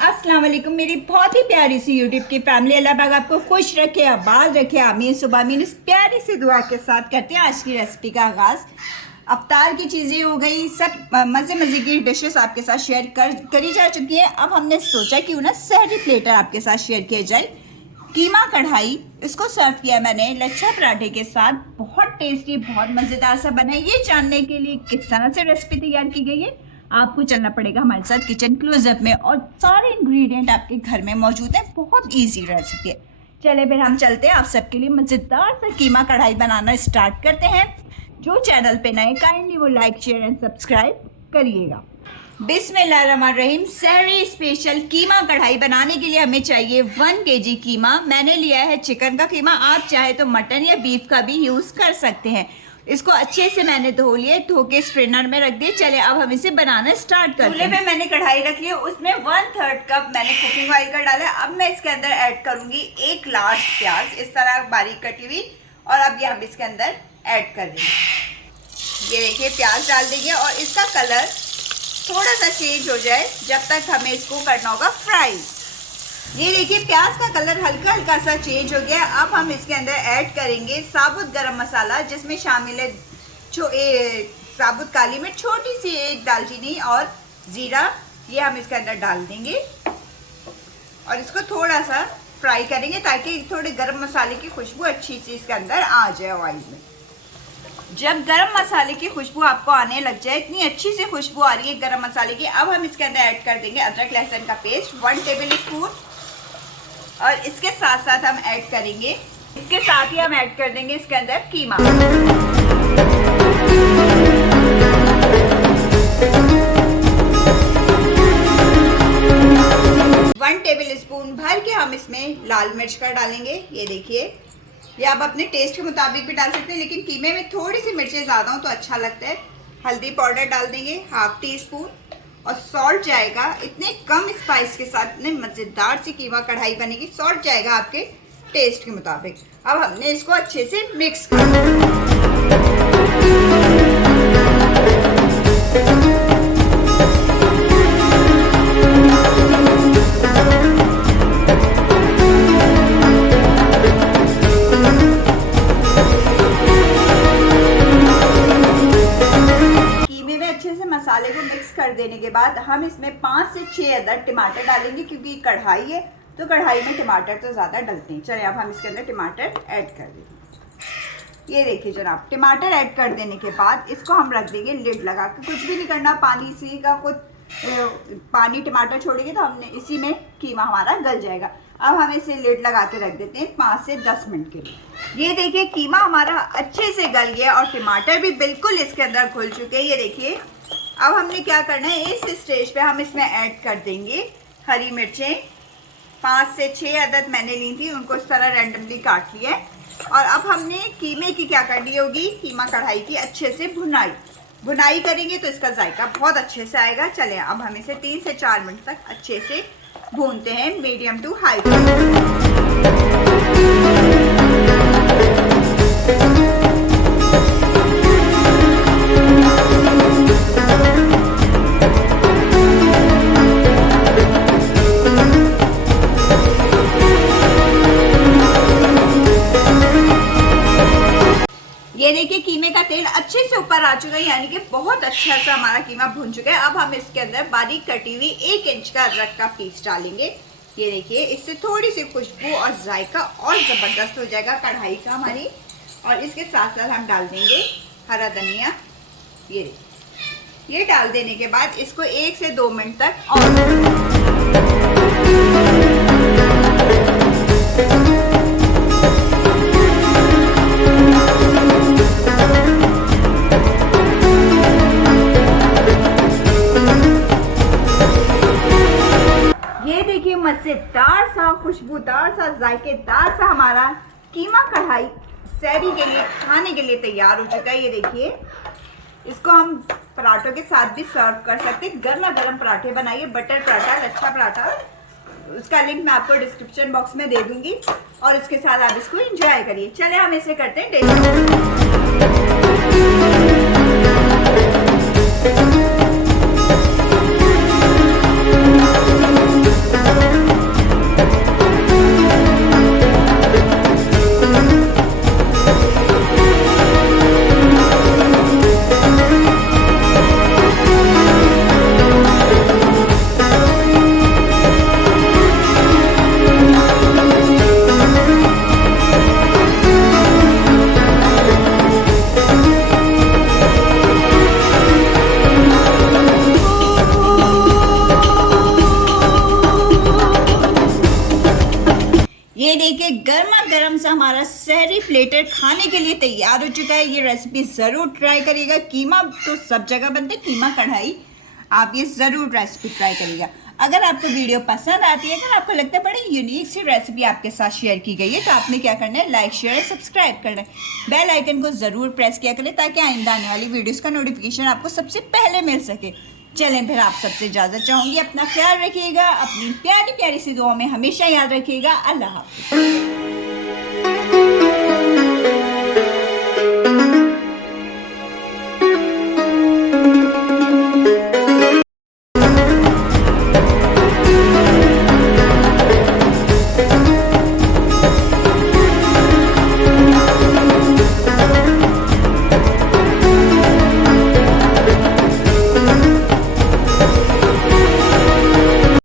अस्सलाम वालेकुम मेरी बहुत ही प्यारी सी यूट्यूब की फैमिली। अल्लाह पाक आपको खुश रखे, आबाद रखे, आमीन सुबह आमीन। इस प्यारी सी दुआ के साथ करते हैं आज की रेसिपी का आगाज़। अफ्तार की चीज़ें हो गई, सब मज़े की डिशेस आपके साथ शेयर करी जा चुकी है। अब हमने सोचा कि ना सहरी प्लेटर आपके साथ शेयर किया जाए। कीमा कढ़ाई, इसको सर्व किया मैंने लच्छा पराठे के साथ। बहुत टेस्टी, बहुत मज़ेदार सा बना है। ये जानने के लिए किस तरह से रेसिपी तैयार की गई है, आपको चलना पड़ेगा हमारे साथ किचन क्लोजअप में, और सारे इंग्रेडिएंट आपके घर में मौजूद हैं। बहुत इजी रेसिपी है। चले फिर हम चलते हैं, आप सबके लिए मज़ेदार सा कीमा कढ़ाई बनाना स्टार्ट करते हैं। जो चैनल पे नए काइंडली वो लाइक शेयर एंड सब्सक्राइब करिएगा। बिस्मिल्लाहिर्रहमानिर्रहीम। सहरी स्पेशल कीमा कढ़ाई बनाने के लिए हमें चाहिए 1 kg कीमा। मैंने लिया है चिकन का कीमा, आप चाहे तो मटन या बीफ का भी यूज़ कर सकते हैं। इसको अच्छे से मैंने धो लिया, धो के स्ट्रेनर में रख दिए। चले अब हम इसे बनाना स्टार्ट करते हैं। चूल्हे पे मैंने कढ़ाई रख लिया, उसमें 1/3 कप मैंने कुकिंग ऑयल का डाला। अब मैं इसके अंदर ऐड करूंगी 1 लार्ज प्याज, इस तरह बारीक कटी हुई, और अब ये हम इसके अंदर ऐड कर देंगे। ये देखिए प्याज डाल देंगे और इसका कलर थोड़ा सा चेंज हो जाए जब तक हमें इसको करना होगा फ्राई। ये देखिए प्याज का कलर हल्का हल्का सा चेंज हो गया। अब हम इसके अंदर ऐड करेंगे साबुत गरम मसाला, जिसमें शामिल है साबुत काली मिर्च, छोटी सी 1 दालचीनी और ज़ीरा। ये हम इसके अंदर डाल देंगे और इसको थोड़ा सा फ्राई करेंगे ताकि थोड़े गरम मसाले की खुशबू अच्छी सी इसके अंदर आ जाए ऑयल में। जब गरम मसाले की खुशबू आपको आने लग जाए, इतनी अच्छी सी खुशबू आ रही है गरम मसाले की, अब हम इसके अंदर ऐड कर देंगे अदरक लहसुन का पेस्ट 1 टेबल स्पून। और इसके साथ साथ हम ऐड करेंगे, इसके साथ ही हम ऐड कर देंगे इसके अंदर कीमा। 1 टेबल स्पून भर के हम इसमें लाल मिर्च का डालेंगे। ये देखिए, ये आप अपने टेस्ट के मुताबिक भी डाल सकते हैं, लेकिन कीमे में थोड़ी सी मिर्चें ज़्यादा हो तो अच्छा लगता है। हल्दी पाउडर डाल देंगे 1/2 टीस्पून, और सॉल्ट जाएगा। इतने कम स्पाइस के साथ इतने मज़ेदार सी कीमा कढ़ाई बनेगी। सॉल्ट जाएगा आपके टेस्ट के मुताबिक। अब हमने इसको अच्छे से मिक्स कर मसाले को मिक्स कर देने के बाद हम इसमें 5 से 6 अदद टमाटर डालेंगे, क्योंकि कढ़ाई है तो कढ़ाई में टमाटर तो ज़्यादा डलते हैं। चलिए अब हम इसके अंदर टमाटर ऐड कर देंगे। ये देखिए जनाब, टमाटर ऐड कर देने के बाद इसको हम रख देंगे लिड लगा के। कुछ भी नहीं करना, पानी सी का कुछ पानी टमाटर छोड़ेंगे तो हमने इसी में कीमा हमारा गल जाएगा। अब हम इसे लिड लगा के रख देते हैं 5 से 10 मिनट के लिए। ये देखिए कीमा हमारा अच्छे से गल गया और टमाटर भी बिल्कुल इसके अंदर घुल चुके हैं। ये देखिए, अब हमने क्या करना है, इस स्टेज पे हम इसमें ऐड कर देंगे हरी मिर्चें। 5 से 6 अदद मैंने ली थी, उनको इस तरह रैंडमली काट लिया है। और अब हमने कीमे की क्या करनी होगी, कीमा कढ़ाई की अच्छे से भुनाई करेंगे तो इसका जायका बहुत अच्छे से आएगा। चलें अब हम इसे 3 से 4 मिनट तक अच्छे से भूनते हैं, मीडियम टू हाई। ये देखिए कीमे का तेल अच्छे से ऊपर आ चुका है, यानी कि बहुत अच्छा सा हमारा कीमा भुन चुका है। अब हम इसके अंदर बारीक कटी हुई 1 इंच का अदरक का पीस डालेंगे। ये देखिए, इससे थोड़ी सी खुशबू और जायका और ज़बरदस्त हो जाएगा कढ़ाई का हमारी। और इसके साथ साथ हम डाल देंगे हरा धनिया। ये देखिए, ये डाल देने के बाद इसको 1 से 2 मिनट तक और मज़ेदार सा, खुशबूदार सा, जायकेदार सा हमारा कीमा कढ़ाई सहरी के लिए, खाने के लिए तैयार हो चुका है। ये देखिए, इसको हम पराठों के साथ भी सर्व कर सकते हैं। गर्मा गर्म पराठे बनाइए, बटर पराठा, लच्छा पराठा, उसका लिंक मैं आपको डिस्क्रिप्शन बॉक्स में दे दूंगी, और इसके साथ आप इसको एंजॉय करिए। चले हम इसे करते हैं टेस्ट। देखिए गर्मा गर्म सा हमारा सहरी प्लेटर खाने के लिए तैयार हो चुका है। ये रेसिपी ज़रूर ट्राई करिएगा। कीमा तो सब जगह बनते, कीमा कढ़ाई, आप ये ज़रूर रेसिपी ट्राई करिएगा। अगर आपको वीडियो पसंद आती है, अगर आपको लगता है बड़ी यूनिक सी रेसिपी आपके साथ शेयर की गई है, तो आपने क्या करना है, लाइक शेयर और सब्सक्राइब करना है। बेल आइकन को ज़रूर प्रेस किया करें ताकि आइंदा आने वाली वीडियोस का नोटिफिकेशन आपको सबसे पहले मिल सके। चलें फिर, आप सबसे इजाज़त चाहूँगी। अपना ख्याल रखिएगा, अपनी प्यारी प्यारी सी दुआ में हमेशा याद रखिएगा। अल्लाह हाफ़िज़।